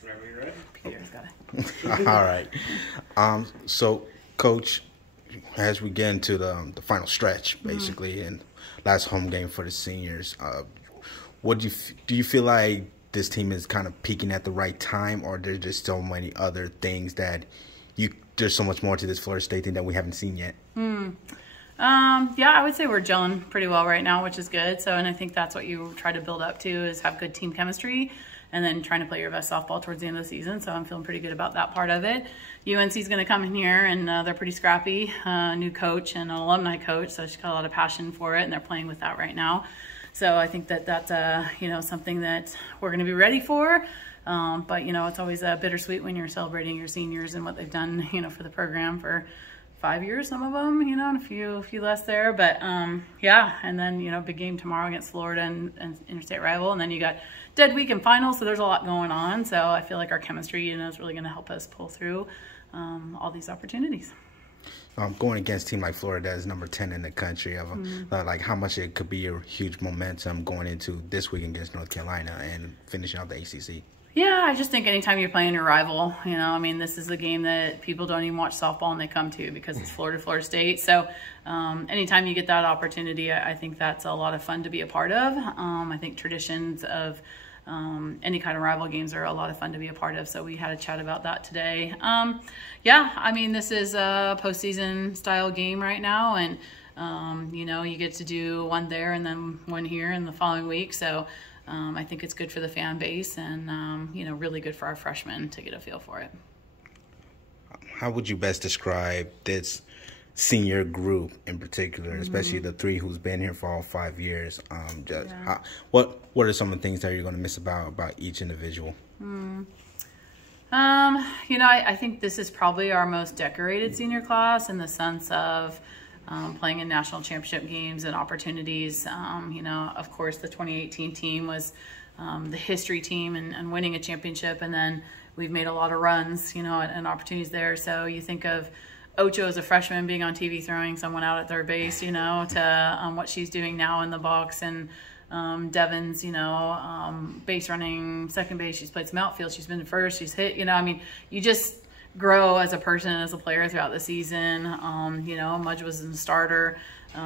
Whenever you're ready. Peter's got it. All right. So, Coach, as we get into the final stretch, basically, and last home game for the seniors, what do you feel like this team is kind of peaking at the right time, or there's just so many other things that there's so much more to this Florida State thing that we haven't seen yet? Yeah, I would say we're gelling pretty well right now, which is good. So, and I think that's what you try to build up to, is have good team chemistry and then trying to play your best softball towards the end of the season. So I'm feeling pretty good about that part of it. UNC is going to come in here and they're pretty scrappy, new coach and an alumni coach. So she's got a lot of passion for it and they're playing with that right now. So I think that that's, something that we're going to be ready for. But, it's always bittersweet when you're celebrating your seniors and what they've done, for the program for 5 years, some of them, and a few less there. But, yeah, and then, big game tomorrow against Florida and interstate rival. And then you got dead week and finals, so there's a lot going on. So I feel like our chemistry, is really going to help us pull through all these opportunities. Going against a team like Florida that is number 10 in the country, like how much it could be a huge momentum going into this week against North Carolina and finishing out the ACC. Yeah, I just think anytime you're playing your rival, this is a game that people don't even watch softball and they come to because it's Florida State. So anytime you get that opportunity, I think that's a lot of fun to be a part of. I think traditions of any kind of rival games are a lot of fun to be a part of. So we had a chat about that today. Yeah, this is a postseason style game right now. And, you get to do one there and then one here in the following week. So I think it's good for the fan base and, really good for our freshmen to get a feel for it. How would you best describe this senior group in particular, especially the three who's been here for all 5 years? What are some of the things that you're going to miss about each individual? I think this is probably our most decorated senior class in the sense of playing in national championship games and opportunities. Of course, the 2018 team was the history team and winning a championship, and then we've made a lot of runs, and opportunities there. So you think of Ocho as a freshman being on TV throwing someone out at third base, to what she's doing now in the box, and Devon's, base running second base. She's played some outfield. She's been first. She's hit. You just grow as a person, as a player throughout the season. Mudge was a starter.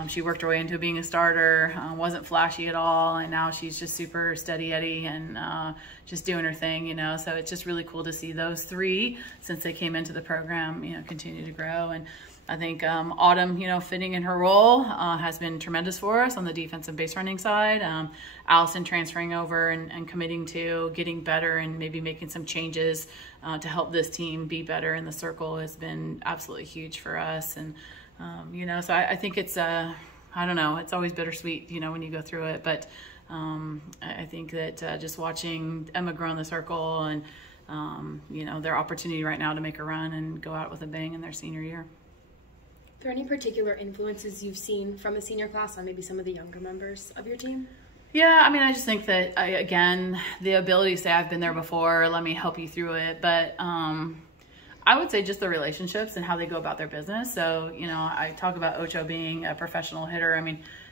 She worked her way into being a starter, wasn't flashy at all, and now she's just super steady Eddie and just doing her thing, So it's just really cool to see those three, since they came into the program, continue to grow. And I think Autumn, fitting in her role has been tremendous for us on the defensive base running side. Allison transferring over and committing to getting better and maybe making some changes to help this team be better in the circle has been absolutely huge for us. And, so I think it's, I don't know, it's always bittersweet, when you go through it. But I think that just watching Emma grow in the circle and, their opportunity right now to make a run and go out with a bang in their senior year. Are there any particular influences you've seen from the senior class on maybe some of the younger members of your team? Yeah, I just think that, again, the ability to say I've been there before, let me help you through it. But I would say just the relationships and how they go about their business. So, I talk about Ocho being a professional hitter.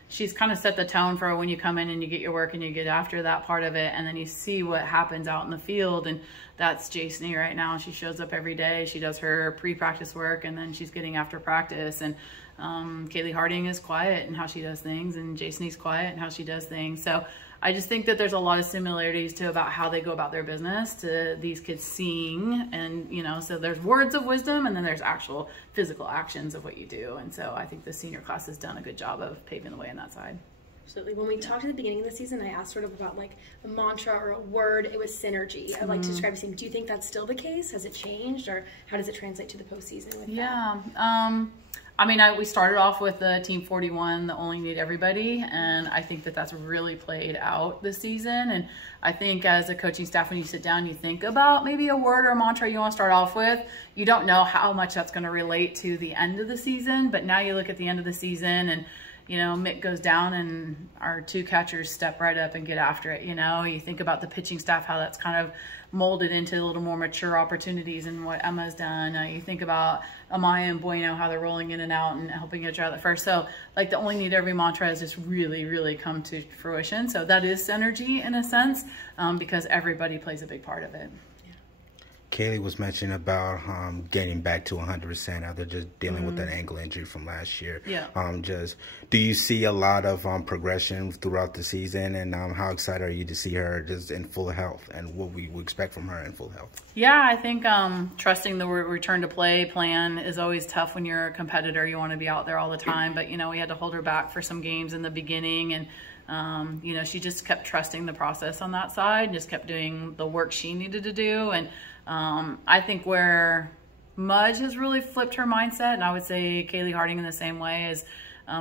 She's kind of set the tone for when you come in and you get your work and you get after that part of it, and then you see what happens out in the field. And that's Jasony right now. She shows up every day. She does her pre-practice work, and then she's getting after practice. And Kaylee Harding is quiet in how she does things, and Jasony's quiet in how she does things. So I just think that there's a lot of similarities to about how they go about their business to these kids seeing. And, so there's words of wisdom, and then there's actual physical actions of what you do. And so I think the senior class has done a good job of paving the way on that side. Absolutely. When we talked at the beginning of the season, I asked sort of about like a mantra or a word. It was synergy. I'd like to describe the same. Do you think that's still the case? Has it changed, or how does it translate to the postseason with that? We started off with the Team 41, the only need everybody, and I think that that's really played out this season. And I think as a coaching staff, when you sit down, you think about maybe a word or a mantra you want to start off with. You don't know how much that's going to relate to the end of the season, but now you look at the end of the season and Mick goes down and our two catchers step right up and get after it. You think about the pitching staff, how that's kind of molded into a little more mature opportunities and what Emma's done. You think about Amaya and Bueno, how they're rolling in and out and helping each other at first. So like the only need every mantra has just really, really come to fruition. So that is synergy in a sense, because everybody plays a big part of it. Kaylee was mentioning about getting back to 100% after just dealing with that ankle injury from last year. Yeah. Just do you see a lot of progression throughout the season, and how excited are you to see her just in full health, and what we would expect from her in full health? Yeah, I think trusting the return to play plan is always tough when you're a competitor. You want to be out there all the time, but we had to hold her back for some games in the beginning, and she just kept trusting the process on that side, just kept doing the work she needed to do. And I think where Mudge has really flipped her mindset, and I would say Kaylee Harding in the same way, is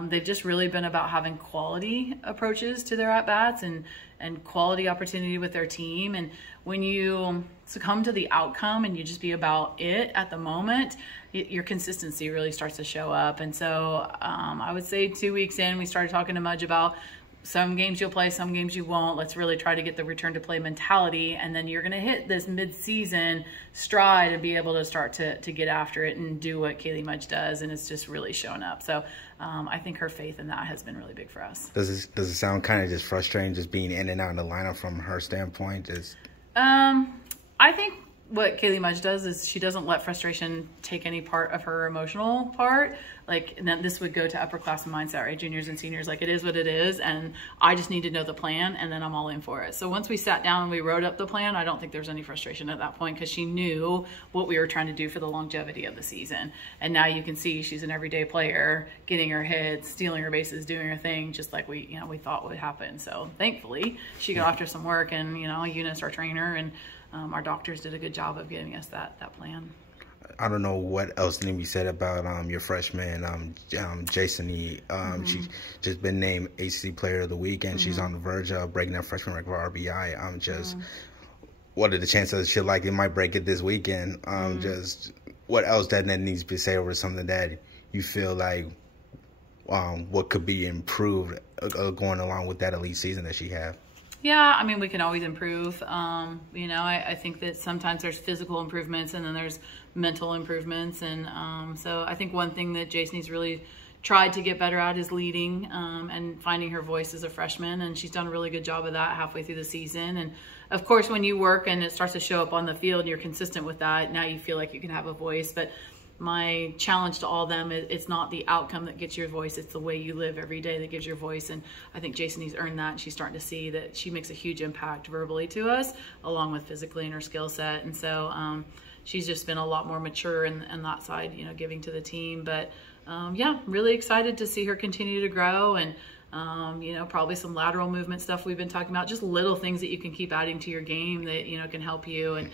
they've just really been about having quality approaches to their at-bats and quality opportunity with their team. And when you succumb to the outcome and you just be about it at the moment, your consistency really starts to show up. And so I would say 2 weeks in, we started talking to Mudge about some games you'll play, some games you won't. Let's really try to get the return to play mentality, and then you're going to hit this mid-season stride and be able to start to get after it and do what Kaylee Mudge does, and it's just really shown up. So I think her faith in that has been really big for us. Does it sound kind of just frustrating, just being in and out of the lineup from her standpoint? I think what Kaylee Mudge does is she doesn't let frustration take any part of her emotional part. And then this would go to upperclassmen mindset, right? Juniors and seniors, it is what it is, and I just need to know the plan, and then I'm all in for it. So once we sat down and we wrote up the plan, I don't think there was any frustration at that point, because she knew what we were trying to do for the longevity of the season. And now you can see she's an everyday player, getting her hits, stealing her bases, doing her thing, just like we thought would happen. So thankfully, she got after some work, and Eunice, our trainer, and our doctors did a good job of giving us that plan. I don't know what else need to be said about your freshman, Jason. She's just been named ACC Player of the Week, and she's on the verge of breaking that freshman record for RBI. What are the chances she might break it this weekend? Just what else that needs to be said over something that you feel like what could be improved going along with that elite season that she had? Yeah, I mean, we can always improve. I think that sometimes there's physical improvements and then there's mental improvements. And so I think one thing that Jason's really tried to get better at is leading and finding her voice as a freshman. And she's done a really good job of that halfway through the season. And of course, when you work and it starts to show up on the field and you're consistent with that, now you feel like you can have a voice. But my challenge to all of them is it's not the outcome that gets your voice, it's the way you live every day that gives your voice. And I think Jason's earned that, and she's starting to see that she makes a huge impact verbally to us, along with physically in her skill set. And so she's just been a lot more mature in that side, giving to the team. But yeah, really excited to see her continue to grow, and probably some lateral movement stuff we've been talking about, just little things that you can keep adding to your game that can help you. And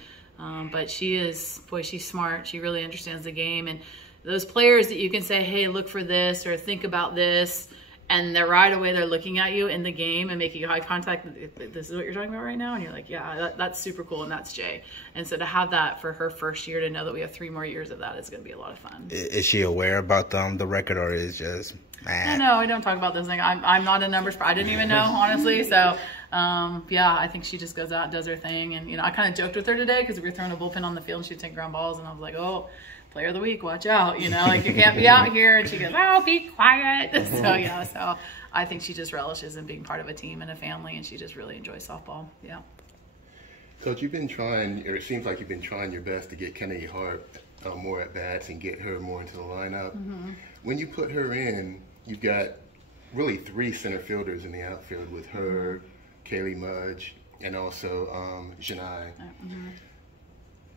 but she's smart. She really understands the game. And those players that you can say, hey, look for this or think about this, and they're right away, they're looking at you in the game and making eye contact. This is what you're talking about right now. And you're like, yeah, that's super cool. And that's Jay. And so to have that for her first year, to know that we have 3 more years of that, is going to be a lot of fun. Is she aware about the record, or is just... No, we don't talk about those things. I'm not a numbers. I didn't even know, honestly. So, yeah, I think she just goes out and does her thing. And, I kind of joked with her today because we were throwing a bullpen on the field and she'd take ground balls. And I was like, oh, Player of the Week, watch out. You can't be out here. And she goes, oh, be quiet. So, yeah, so I think she just relishes in being part of a team and a family, and she just really enjoys softball. Yeah. Coach, you've been trying, or it seems like you've been trying your best to get Kennedy Hart more at-bats and get her more into the lineup. When you put her in, you've got really 3 center fielders in the outfield with her, Kaylee Mudge, and also Janai.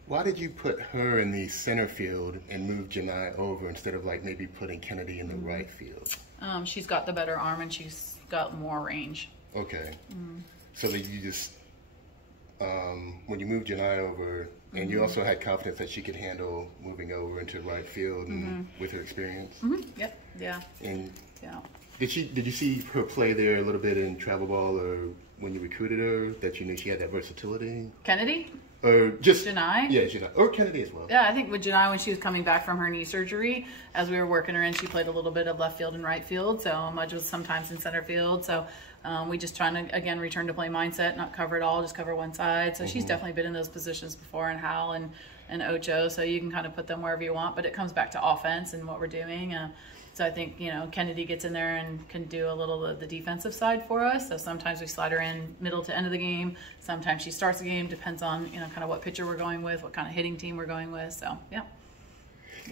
Why did you put her in the center field and move Janai over instead of maybe putting Kennedy in the right field? She's got the better arm and she's got more range. Okay. So that you just, when you moved Janai over, and you also had confidence that she could handle moving over into right field and with her experience? Yep. Yeah. And yeah. Did you see her play there a little bit in travel ball, or when you recruited her, that you knew she had that versatility? Kennedy? Or just Janai? Yeah, Janai. Or Kennedy as well. Yeah, I think with Janai, when she was coming back from her knee surgery, as we were working her in, she played a little bit of left field and right field. So Mudge was sometimes in center field. So we just trying to, again, return to play mindset, not cover it all, just cover one side. So she's definitely been in those positions before, and Hal and Ocho. So you can kind of put them wherever you want, but it comes back to offense and what we're doing. So I think, you know, Kennedy gets in there and can do a little of the defensive side for us. So sometimes we slide her in middle to end of the game. Sometimes she starts the game. Depends on, you know, kind of what pitcher we're going with, what kind of hitting team we're going with. So, yeah.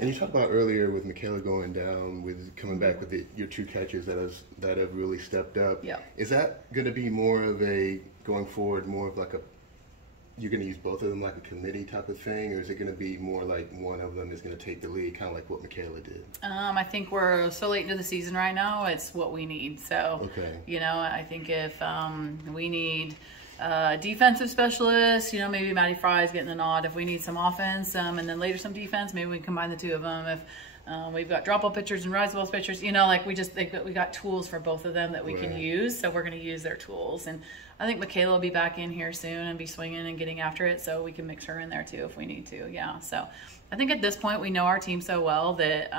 And you talked about earlier with Michaela going down, with coming back with your 2 catchers that have really stepped up. Yeah. Is that going to be more of a, going forward, more of like a, you're going to use both of them like a committee type of thing, or is it going to be more like one of them is going to take the lead, kind of like what Michaela did? I think we're so late into the season right now, it's what we need. So, okay. You know, I think if we need defensive specialist, you know, maybe Maddie Fry's getting the nod. If we need some offense and then later some defense, maybe we can combine the 2 of them. If we've got drop-ball pitchers and rise-ball pitchers, you know, like we got tools for both of them that we can use, so we're going to use their tools. And I think Michaela will be back in here soon and be swinging and getting after it, so we can mix her in there too if we need to. Yeah, so I think at this point we know our team so well that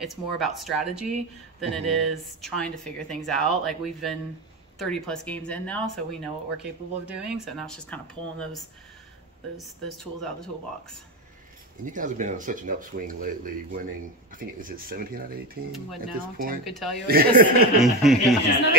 it's more about strategy than it is trying to figure things out. Like, we've been 30-plus games in now, so we know what we're capable of doing. So now it's just kind of pulling those tools out of the toolbox. And you guys have been on such an upswing lately, winning, I think, is it 17 out of 18 at this point? Tim could tell you it is.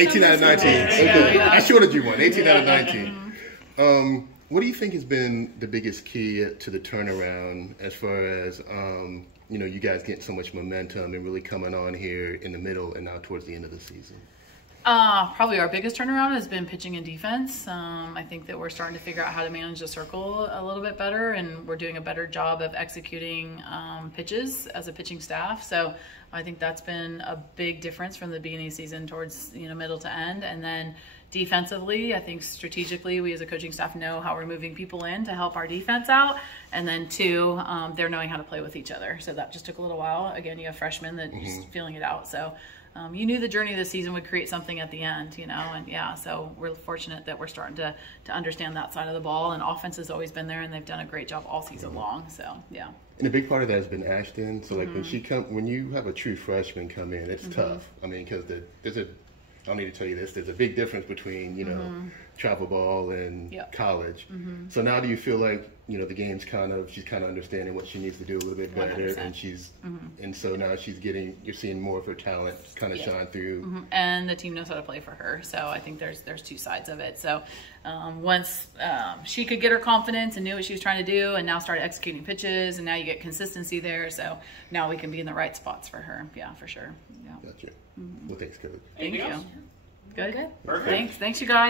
18 out of 19. Okay. Yeah. I shorted you one. 18 out of 19. What do you think has been the biggest key to the turnaround as far as, you know, you guys getting so much momentum and really coming on here in the middle and now towards the end of the season? Probably our biggest turnaround has been pitching and defense. I think that we're starting to figure out how to manage the circle a little bit better, and we're doing a better job of executing pitches as a pitching staff. So I think that's been a big difference from the beginning of the season towards, you know, middle to end. And then defensively, I think strategically we as a coaching staff know how we're moving people in to help our defense out. And then 2, they're knowing how to play with each other. So that just took a little while. Again, you have freshmen that are just feeling it out. So you knew the journey of the season would create something at the end, you know, and yeah, so we're fortunate that we're starting to understand that side of the ball, and offense has always been there, and they've done a great job all season long. So yeah. And a big part of that has been Ashton. So like when you have a true freshman come in, it's tough. I mean, because I don't need to tell you this. There's a big difference between, you know, travel ball and college. So now do you feel like, you know, the game's she's kind of understanding what she needs to do a little bit better, 100%. And and so now you're seeing more of her talent kind of shine through. And the team knows how to play for her. So I think there's 2 sides of it. So once she could get her confidence and knew what she was trying to do, and now started executing pitches, and now you get consistency there. So now we can be in the right spots for her. Yeah, for sure. Yeah. Gotcha. Well, thanks, Coach. Thank you. Else? Good. Perfect. Thanks, you guys.